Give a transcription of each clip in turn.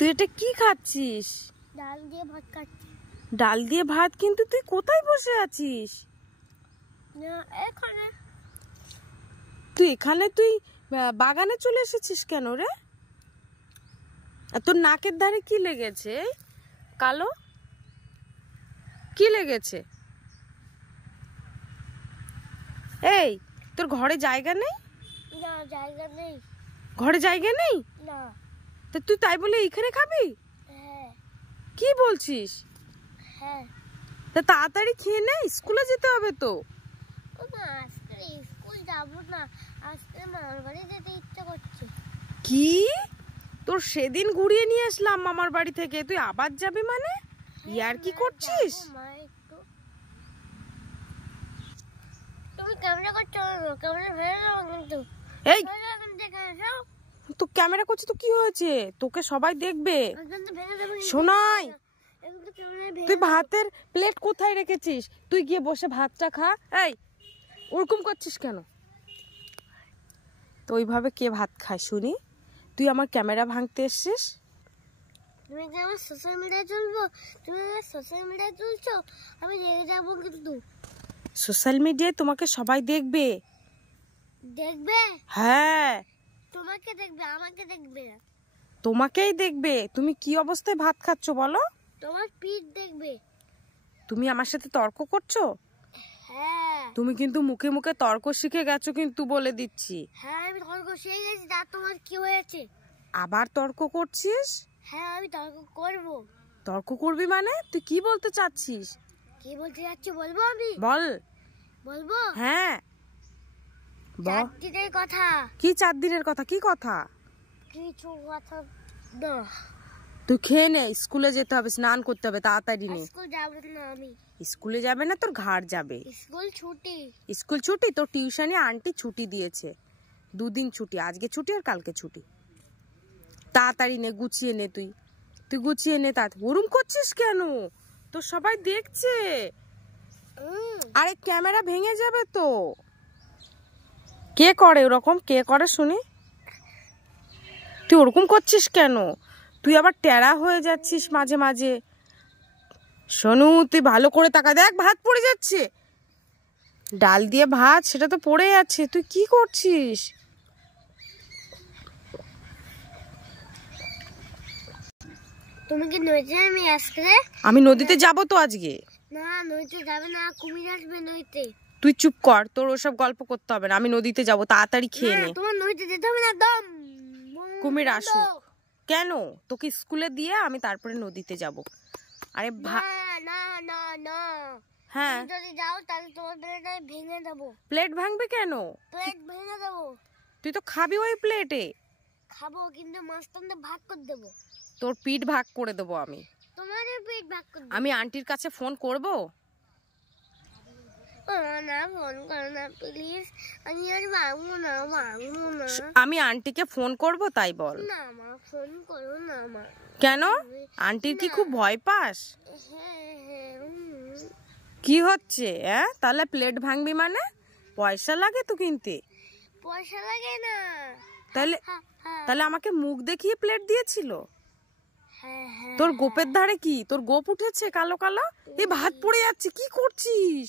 তুই এটা কি খাচ্ছিস? ডাল দিয়ে ভাত খাচ্ছি। ডাল দিয়ে ভাত? কিন্তু তুই কোথায় বসে আছিস? এখানে। তুই এখানে? তুই বাগানে চলে এসেছিস কেন রে? আর তোর নাকের ধারে কি লেগেছে কালো? কি লেগেছে? এই তোর ঘরে জায়গা নেই? না, জায়গা নেই। ঘরে জায়গা নেই? না। তা তুই তাই বলে এইখানে খাবি? হ্যাঁ। কি বলছিস? হ্যাঁ। তা তাড়াতাড়ি খেয়ে নে, স্কুলে যেতে হবে তো। ও মা, আজকে স্কুল যাব না, আজকে মামার বাড়ি যেতে ইচ্ছা করছে। কি? তোর সেদিন ঘুরিয়ে নিয়ে আসলাম মামার বাড়ি থেকে, তুই আবার যাবি মানে? ইয়ার কি করছিস? তুমি ক্যামেরা করছো? ক্যামেরা ভেঙে যাবো কিন্তু। এই তো ক্যামেরা করছিস তো কি হয়েছে? তোকে সবাই দেখবে। শোনাই, তুই ভাতের প্লেট কোথায় রেখেছিস? তুই গিয়ে বসে ভাতটা খা। এই ওরকম করছিস কেন? তো ওইভাবে কে ভাত খায় শুনি? তুই আমার ক্যামেরা ভাঙতে এসছিস? তুমি কি আমার সোশ্যাল মিডিয়ায় চলবো? তুমি আমার সোশ্যাল মিডিয়ায় চলছো, আমি রেগে যাবো কিন্তু। সোশ্যাল মিডিয়ায় তোমাকে সবাই দেখবে। দেখবে? হ্যাঁ। তোমাকে দেখবে, আমাকে দেখবে না। তোমাকেই দেখবে। তুমি কি অবস্থায় ভাত খাচ্ছ বলো? তোমার পিঠ দেখবে। তুমি আমার সাথে তর্ক করছো? হ্যাঁ। তুমি কিন্তু মুখে মুখে তর্ক শিখে গেছো কিন্তু, বলে দিচ্ছি। হ্যাঁ, আমি তর্ক শিখে গেছি। তা তোমার কি হয়েছে? আবার তর্ক করছিস? হ্যাঁ, আমি তর্ক করব। তর্ক করবি মানে? তুই কি বলতে চাচ্ছিস? কি বলতে যাচ্ছি বলবো আমি? বল। বলবো? হ্যাঁ। 4 দিনের কথা। কি 4 দিনের কথা? কি কথা? কিছু কথা না। তুই খেয়ে নে, স্কুলে যেতে হবে, স্নান করতে হবে, তাড়াতাড়ি নে। স্কুল যাব না আমি। স্কুলে যাবে না? তোর ঘাড় যাবে। স্কুল ছুটি। স্কুল ছুটি? তোর টিউশনে আন্টি ছুটি দিয়েছে, 2 দিন ছুটি। আজকে ছুটি আর কালকে ছুটি। তাড়াতাড়ি নে, গুছিয়ে নে। তুই গুছিয়ে নে তাড়াতাড়ি। ওরম করছিস কেন? তোর সবাই দেখছে। আরে ক্যামেরা ভেঙে যাবে তো। কে করে ওরকম? কে করে শুনি? তুই ওরকম করছিস কেন? তুই আবার টেরা হয়ে যাচ্ছিস মাঝে মাঝে। শোনু, তুই ভালো করে তাকা, দেখ ভাত পড়ে যাচ্ছে। ডাল দিয়ে ভাত, সেটা তো পড়ে যাচ্ছে। তুই কি করছিস? তুমি কি নদীতে আমি আজকে? আমি নদীতে যাব তো আজকে। না, নদীতে যাবে না, কুমির আসবে নদীতে। তুই চুপ কর, তোর ওসব গল্প করতে হবে না। আমি নদীতে যাব, তাড়াতাড়ি খেয়ে নে। তোমার নদীতে যেতে হবে না একদম। কুমির আসুক। কেন? তোকে স্কুলে দিয়ে আমি তারপরে নদীতে যাব। আরে না না না না। হ্যাঁ, যদি যাও তাহলে তোমার প্লেট ভেঙে দেবো। প্লেট ভাঙবে কেন? প্লেট ভেঙে দেবো। তুই তো খাবি ওই প্লেটে। খাবো, কিন্তু মাঝখানে ভাগ করে দেবো। তোর পিঠ ভাগ করে দেবো আমি। তোমার পিঠ ভাগ করে দেবো। আমি আন্টির কাছে ফোন করব? না, ফোন করো না প্লিজ। আমি আর ভাঙবো না। আমি আন্টিকে ফোন করব, তাই বল। না মা, ফোন করো না মা। কেন? আন্টির কি খুব ভয় পাস? হ্যাঁ। কি হচ্ছে? তাহলে প্লেট ভাঙবি মানে? পয়সা লাগে তো কিনতে। পয়সা লাগে না। তাহলে আমাকে মুখ দেখিয়ে প্লেট দিয়েছিল? হ্যাঁ। তোর গোপের ধারে কি? তোর গোপ উঠেছে কালো কালো? এই ভাত পড়ে যাচ্ছে, কি করছিস?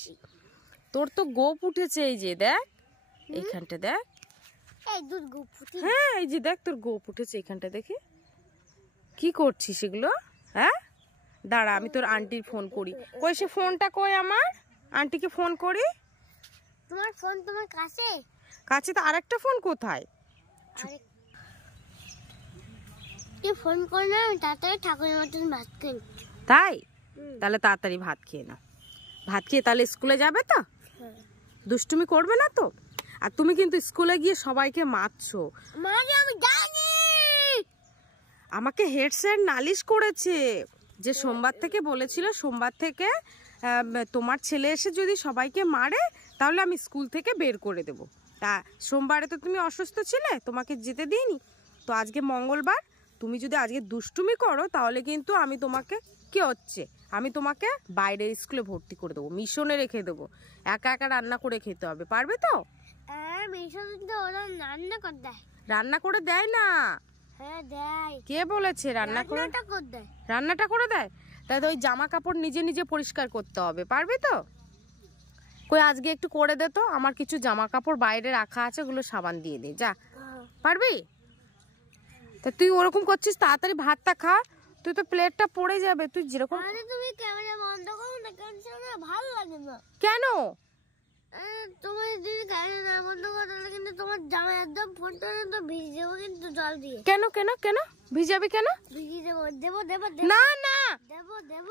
তোর তো গোপ উঠেছে, এই যে দেখ, এইখানটা দেখ। হ্যাঁ, এই যে দেখ, তোর গোপ উঠেছে এইখানটা, দেখে। কি করছিস এগুলো? হ্যাঁ, দাঁড়া, আমি তোর আন্টির ফোন করি। কই সে ফোনটা? কই আমার আন্টিকে ফোন করি। তোমার ফোন তোমার কাছে? কাছে তো। আরেকটা ফোন কোথায়? ফোন করে না, আমি তাড়াতাড়ি ঠাকুরের মতন ভাত খাই। তাই? তাহলে তাড়াতাড়ি ভাত খেয়ে নাও। ভাত খেয়ে তাহলে স্কুলে যাবে তো? দুষ্টুমি করবে না তো? আর তুমি কিন্তু স্কুলে গিয়ে সবাইকে মারছো। আমি জানি। আমাকে হেড স্যার নালিশ করেছে যে সোমবার থেকে বলেছিল, সোমবার থেকে তোমার ছেলে এসে যদি সবাইকে মারে তাহলে আমি স্কুল থেকে বের করে দেব। তা সোমবারে তো তুমি অসুস্থ ছিলে, তোমাকে যেতে দিইনি। তো আজকে মঙ্গলবার, তুমি যদি আজকে দুষ্টুমি করো তাহলে কিন্তু আমি তোমাকে, কি হচ্ছে, আমি তোমাকে বাইরের স্কুলে ভর্তি করে দেবো, মিশনে রেখে দেবো। একা একা রান্না করে খেতে হবে, পারবে তো? মিশন তো ওরা রান্না করে দেয়। রান্না করে দেয় না, হ্যাঁ দেয়। কে বলেছে রান্না করে? রান্নাটা করে দেয়। রান্নাটা করে দেয়? তাহলে ওই জামা কাপড় নিজে নিজে পরিষ্কার করতে হবে, পারবি তো? কই আজকে একটু করে দে তো, আমার কিছু জামা কাপড় বাইরে রাখা আছে, ওগুলো সাবান দিয়ে দে যা। পারবি? তা তুই ওরকম করছিস, তাড়াতাড়ি ভাতটা খা, তুই তো প্লেটটা পড়ে যাবে। তুই যেরকম। আরে তুমি ক্যামেরা বন্ধ করো না, ক্যামেরা ভালো লাগে না। কেন? তোমার যদি ক্যামেরা না বন্ধ করো তাহলে কিন্তু তোমার জামা একদম ফোনটা তো ভিজে যাবো কিন্তু জল দিয়ে। কেন কেন কেন ভিজাবি কেন? ভিজিয়ে দেবো। দেবো দেবো না না দেবো দেবো।